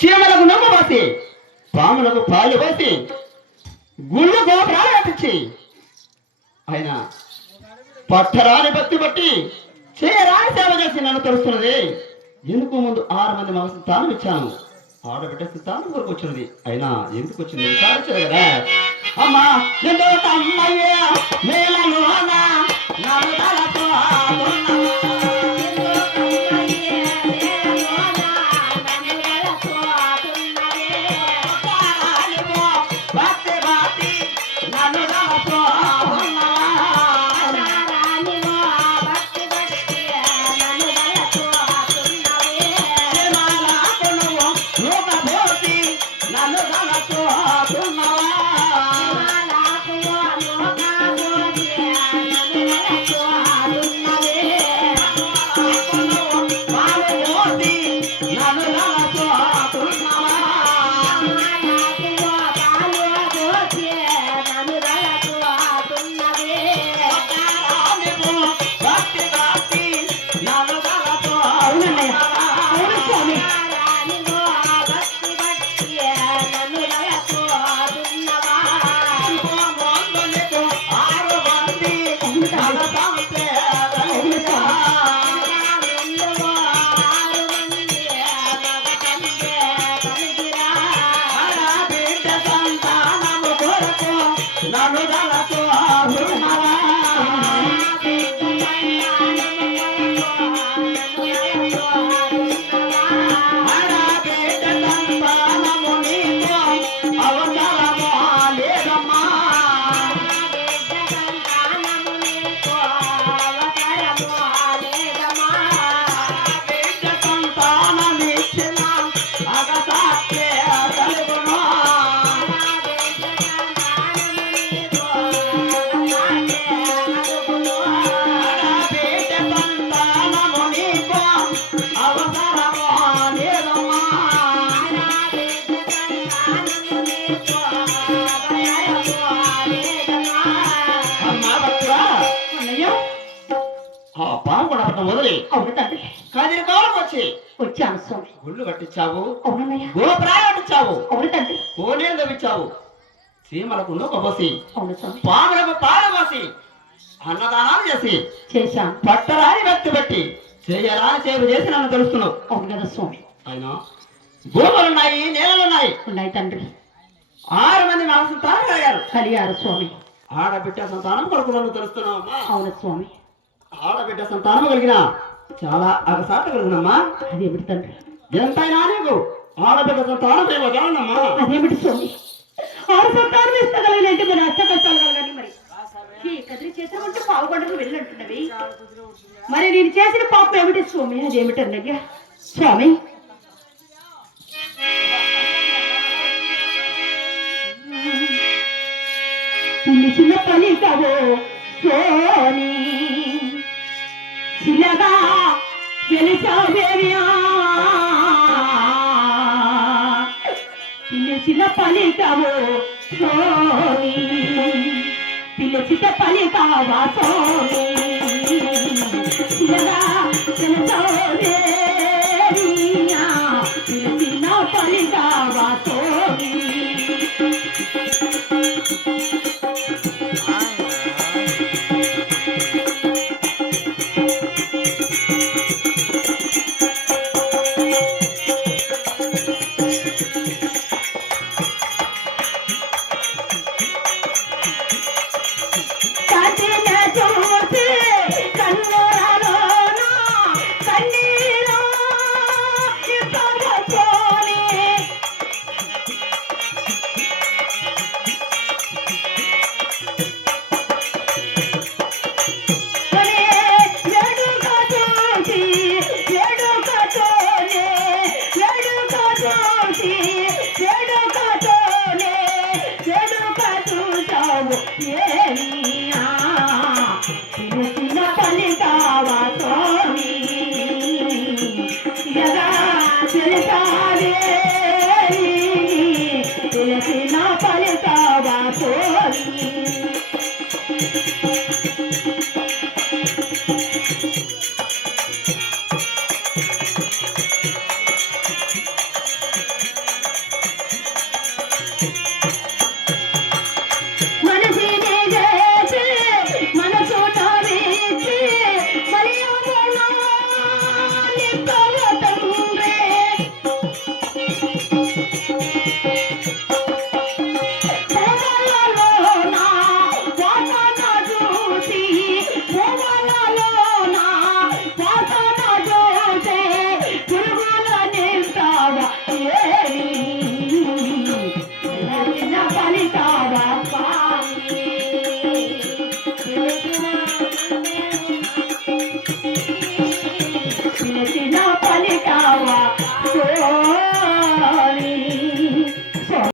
చీమలకు నమ్ము పోసి పాములకు పాలు పోసి గుళ్ళు గోపురాలు కట్టించి ఆయన పట్టరాని భక్తి బట్టి చేయరాని సేవ చేసి నన్ను తెలుస్తున్నది. ఎందుకు ముందు 6 మంది మగ సంతానం ఇచ్చాను, ఆడబిడ్డ సంతానం వరకు వచ్చినది. అయినా ఎందుకు వచ్చింది విచారించదు కదా. అమ్మా ఎంతో అమ్మయ్య మేలను అన్నా నన్ను తలతో మొదలి కదిరి కాలం వచ్చాను స్వామి. గుళ్ళు కట్టించావు, గోపురాలు కట్టించావు, కోనేలు తవ్వించావు, చీమలకు నూకపోసి పాములకు పాలు పోసి అన్నదానాలు చేశాను. పట్టరాని వ్యక్తి బట్టి చేయరాని సేవ చేసి నన్ను తెలుస్తున్నావు. అవును కదా స్వామి. అయినా భూములున్నాయి, నేలలున్నాయి ఉన్నాయి తండ్రి. 6 మంది నా సంతానం కలిగారు స్వామి. ఆడబిడ్డ సంతానం కొడుకులను తెలుస్తున్నావు. అవును స్వామి. ఆడబిడ్డ సంతానం కలిగిన చాలా అగసాట కలిగినమ్మా. అదేమిటి తండ్రి? ఎంతైనా నీకు ఆడబిడ్డ సంతానం ఏమోనమ్మా. అదేమిటి స్వామి? 6 సంతానం ఇస్తగలిగినంటే మన అష్ట కష్టాలు కలగాలి. మరి ఈ కదిరి చేసామంటే పావుగొండకు వెళ్ళంటున్నవి. మరి నేను చేసిన పాపం ఏమిటి స్వామి? అదేమిటన్నయ్యా స్వామి? చిన్న పని కాదు సోని చిన్నగా వెలిసావేవ్యా పిలిచిన పని కావు సోని పిలిచిన పని కావా సోని చిన్నగా వెలిసావేవ్యా పిలిచిన పని కావా సోని